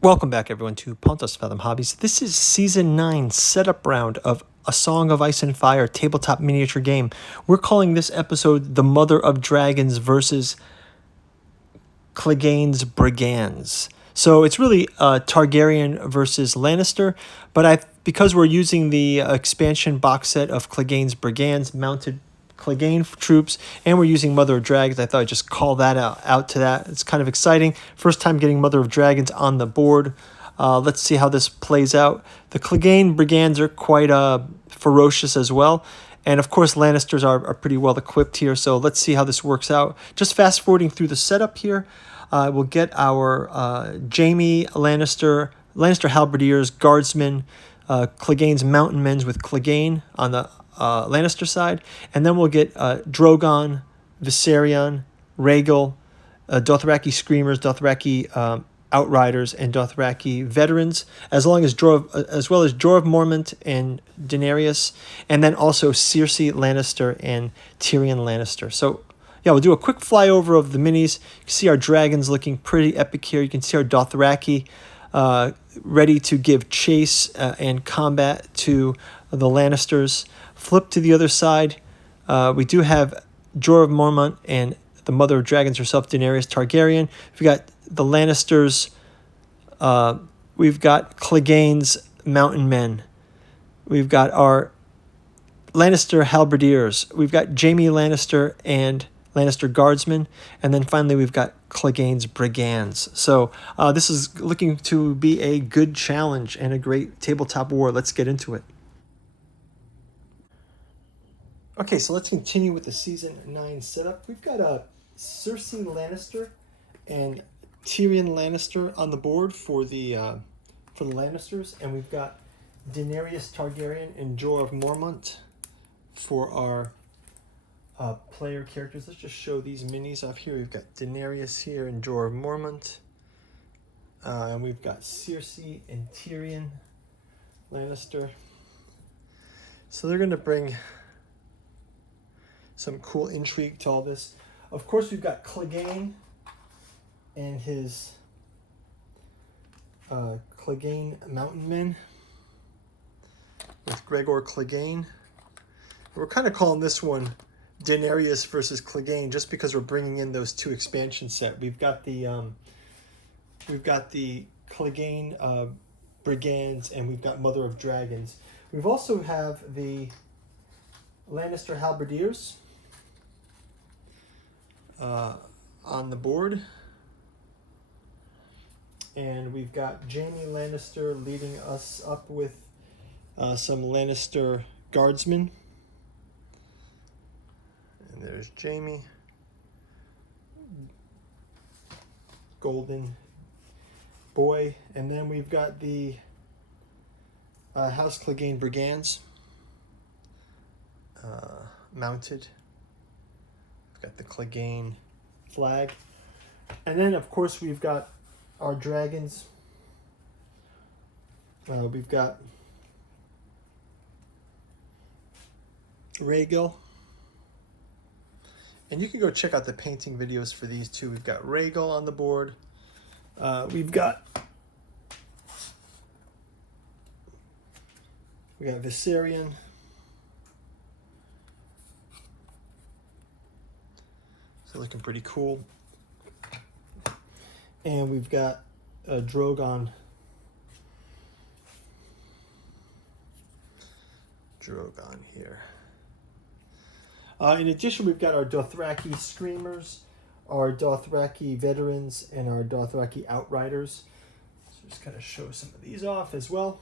Welcome back, everyone, to Pontos Fathom Hobbies. This is Season 9 setup round of A Song of Ice and Fire tabletop miniature game. We're calling this episode The Mother of Dragons versus Clegane's Brigands. So it's really Targaryen versus Lannister, but because we're using the expansion box set of Clegane's Brigands, mounted Clegane troops, and we're using Mother of Dragons, I thought I'd just call that out to that. It's kind of exciting. First time getting Mother of Dragons on the board. Let's see how this plays out. The Clegane Brigands are quite ferocious as well. And of course, Lannisters are pretty well equipped here. So let's see how this works out. Just fast forwarding through the setup here. We'll get our Jaime Lannister Halberdiers, Guardsmen, Clegane's Mountain Men with Clegane on the Lannister side, and then we'll get Drogon, Viserion, Rhaegal, Dothraki Screamers, Dothraki Outriders, and Dothraki Veterans, as well as Jorah Mormont and Daenerys, and then also Cersei Lannister and Tyrion Lannister. So yeah, we'll do a quick flyover of the minis. You can see our dragons looking pretty epic here. You can see our Dothraki ready to give chase and combat to the Lannisters. Flip to the other side. We do have Jorah Mormont and the Mother of Dragons herself, Daenerys Targaryen. We've got the Lannisters. We've got Clegane's Mountain Men. We've got our Lannister Halberdiers. We've got Jaime Lannister and Lannister Guardsmen. And then finally, we've got Clegane's Brigands. So this is looking to be a good challenge and a great tabletop war. Let's get into it. Okay, so let's continue with the Season 9 setup. We've got Cersei Lannister and Tyrion Lannister on the board for the Lannisters, and we've got Daenerys Targaryen and Jorah Mormont for our player characters. Let's just show these minis off here. We've got Daenerys here and Jorah Mormont, and we've got Cersei and Tyrion Lannister. So they're going to bring some cool intrigue to all this. Of course, we've got Clegane and his Clegane Mountain Men with Gregor Clegane. We're kind of calling this one Daenerys versus Clegane just because we're bringing in those two expansion set. We've got the Clegane Brigands, and we've got Mother of Dragons. We've also have the Lannister Halberdiers on the board, and we've got Jaime Lannister leading us up with some Lannister Guardsmen, and there's Jaime, Golden Boy, and then we've got the House Clegane Brigands mounted. We've got the Clegane flag. And then, of course, we've got our dragons. We've got Rhaegal. And you can go check out the painting videos for these two. We've got Rhaegal on the board. We've got Viserion. So looking pretty cool. And we've got Drogon. Here. In addition, we've got our Dothraki Screamers, our Dothraki Veterans, and our Dothraki Outriders. So just kind of show some of these off as well.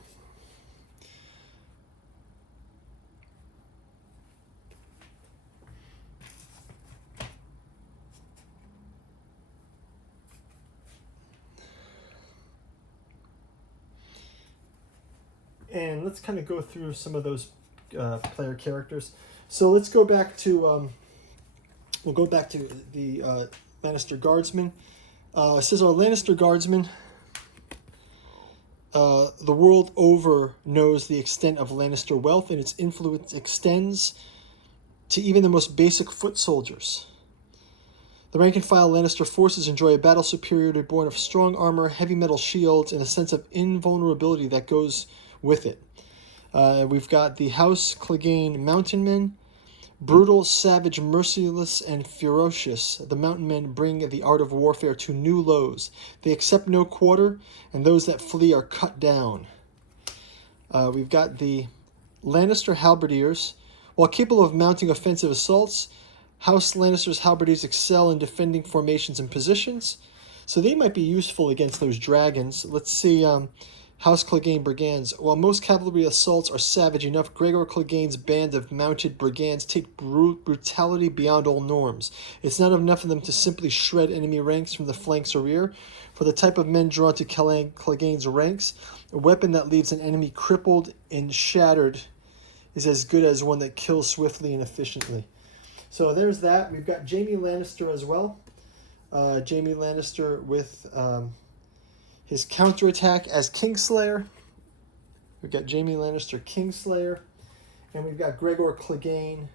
And let's kind of go through some of those player characters. So let's go back to we'll go back to the Lannister Guardsmen. It says our Lannister Guardsmen. The world over knows the extent of Lannister wealth, and its influence extends to even the most basic foot soldiers. The rank-and-file Lannister forces enjoy a battle superiority born of strong armor, heavy metal shields, and a sense of invulnerability that goes with it. We've got the House Clegane Mountain Men. Brutal, savage, merciless, and ferocious, the mountain men bring the art of warfare to new lows. They accept no quarter, and those that flee are cut down. We've got the Lannister Halberdiers. While capable of mounting offensive assaults, House Lannister's Halberdiers excel in defending formations and positions, so they might be useful against those dragons. Let's see, House Clegane Brigands. While most cavalry assaults are savage enough, Gregor Clegane's band of mounted brigands take brutality beyond all norms. It's not enough for them to simply shred enemy ranks from the flanks or rear. For the type of men drawn to Clegane's ranks, a weapon that leaves an enemy crippled and shattered is as good as one that kills swiftly and efficiently. So there's that. We've got Jaime Lannister as well. Jaime Lannister with his counterattack as Kingslayer. We've got Jaime Lannister Kingslayer. And we've got Gregor Clegane.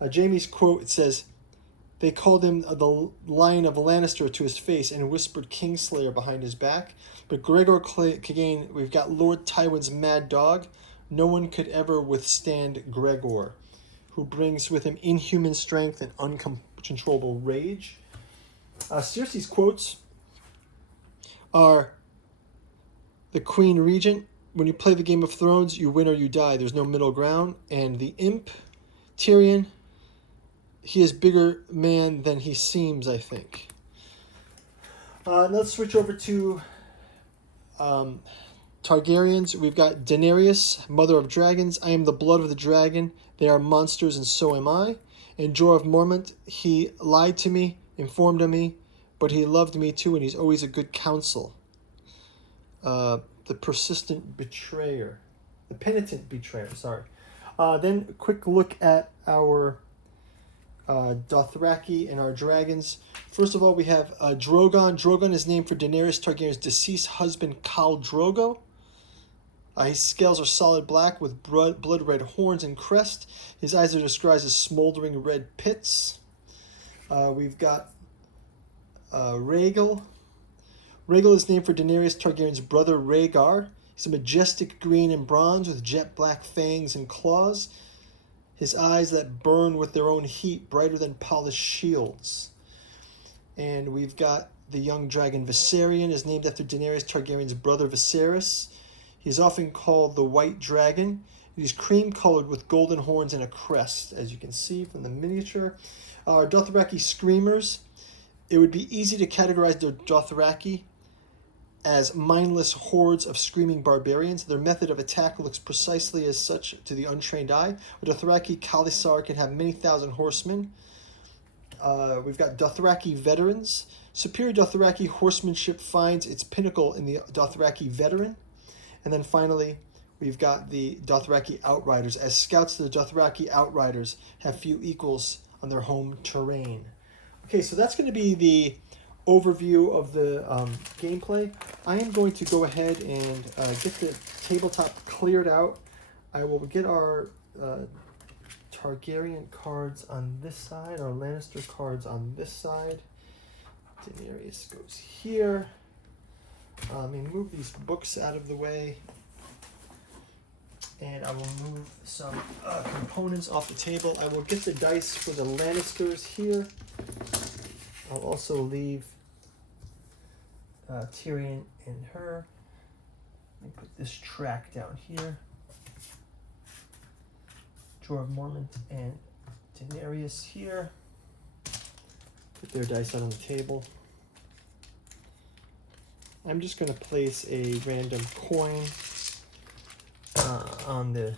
Jaime's quote, it says, "They called him the Lion of Lannister to his face and whispered Kingslayer behind his back. But Gregor Clegane, we've got Lord Tywin's mad dog. No one could ever withstand Gregor, who brings with him inhuman strength and uncontrollable rage." Cersei's quotes are the Queen Regent. "When you play the Game of Thrones, you win or you die. There's no middle ground." And the Imp, Tyrion, "He is bigger man than he seems, I think." Let's switch over to Targaryens. We've got Daenerys, Mother of Dragons. "I am the blood of the dragon. They are monsters and so am I. And Jorah of Mormont, he lied to me, informed of me, but he loved me too, and he's always a good counsel." The persistent betrayer. The penitent betrayer, sorry. Then a quick look at our Dothraki and our dragons. First of all, we have Drogon. Drogon is named for Daenerys Targaryen's deceased husband, Khal Drogo. His scales are solid black with blood-red horns and crest. His eyes are described as smoldering red pits. We've got Rhaegal. Rhaegal is named for Daenerys Targaryen's brother, Rhaegar. He's a majestic green and bronze with jet black fangs and claws. His eyes that burn with their own heat, brighter than polished shields. And we've got the young dragon Viserion, is named after Daenerys Targaryen's brother Viserys. He's often called the White Dragon. He's cream-colored with golden horns and a crest, as you can see from the miniature. Our Dothraki Screamers. It would be easy to categorize the Dothraki as mindless hordes of screaming barbarians. Their method of attack looks precisely as such to the untrained eye. A Dothraki Khalisar can have many thousand horsemen. We've got Dothraki Veterans. Superior Dothraki horsemanship finds its pinnacle in the Dothraki Veteran. And then finally, we've got the Dothraki Outriders. As scouts, the Dothraki Outriders have few equals on their home terrain. Okay, so that's going to be the overview of the gameplay. I am going to go ahead and get the tabletop cleared out. I will get our Targaryen cards on this side, our Lannister cards on this side. Daenerys goes here. Move these books out of the way. And I will move some components off the table. I will get the dice for the Lannisters here. I'll also leave Tyrion and her. Let me put this track down here. Jorah of Mormont and Daenerys here. Put their dice out on the table. I'm just going to place a random coin on the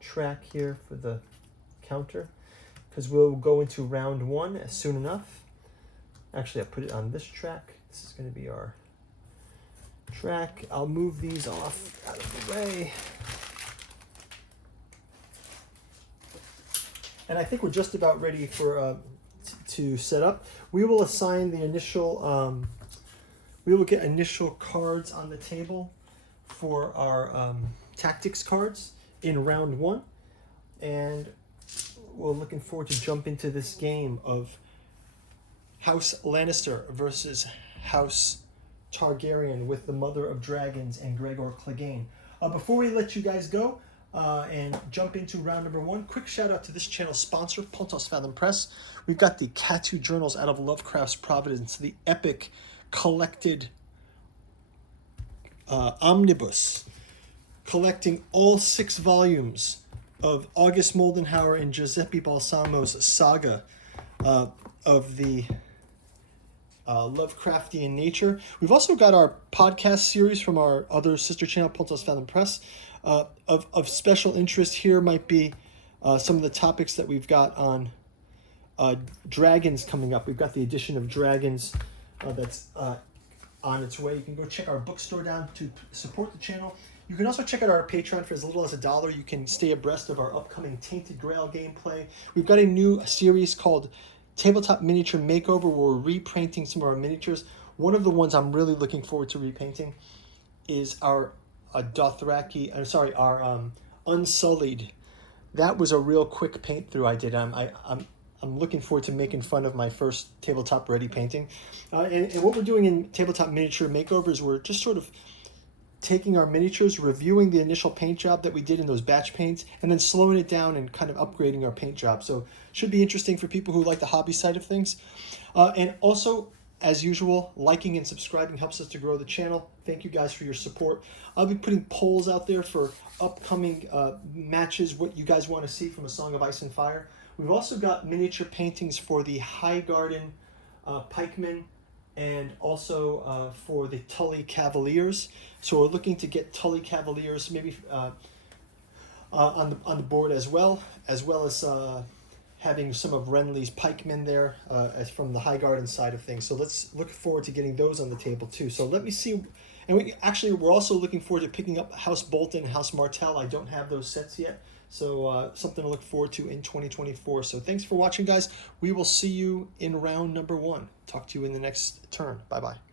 track here for the counter, because we'll go into round one soon enough. Actually, I put it on this track. This is going to be our track. I'll move these off out of the way. And I think we're just about ready for to set up. We will assign the initial, we will get initial cards on the table for our tactics cards in round one. And we're looking forward to jump into this game of House Lannister versus House Targaryen with the Mother of Dragons and Gregor Clegane. Before we let you guys go and jump into round number one, quick shout out to this channel's sponsor, Pontos Fathom Press. We've got the Katu journals out of Lovecraft's Providence, the epic collected omnibus, collecting all 6 volumes of August Moldenhauer and Giuseppe Balsamo's saga of the Lovecraftian nature. We've also got our podcast series from our other sister channel, Pontos Fathom Press. Of special interest here might be some of the topics that we've got on dragons coming up. We've got the edition of Dragons that's on its way. You can go check our bookstore down to support the channel. You can also check out our Patreon for as little as $1. You can stay abreast of our upcoming Tainted Grail gameplay. We've got a new series called Tabletop Miniature Makeover, where we're repainting some of our miniatures. One of the ones I'm really looking forward to repainting is our Unsullied. That was a real quick paint through I did. I'm looking forward to making fun of my first tabletop ready painting. And what we're doing in Tabletop Miniature Makeover is we're just sort of taking our miniatures, reviewing the initial paint job that we did in those batch paints, and then slowing it down and kind of upgrading our paint job. So should be interesting for people who like the hobby side of things. And also, as usual, liking and subscribing helps us to grow the channel. Thank you guys for your support. I'll be putting polls out there for upcoming matches, what you guys want to see from A Song of Ice and Fire. We've also got miniature paintings for the Highgarden pikemen, and also for the Tully Cavaliers. So we're looking to get Tully Cavaliers maybe on the board as well as having some of Renly's pikemen there as from the Highgarden side of things. So let's look forward to getting those on the table too. So let me see. And we're also looking forward to picking up House Bolton and House Martell. I don't have those sets yet. So something to look forward to in 2024. So thanks for watching, guys. We will see you in round number 1. Talk to you in the next turn. Bye-bye.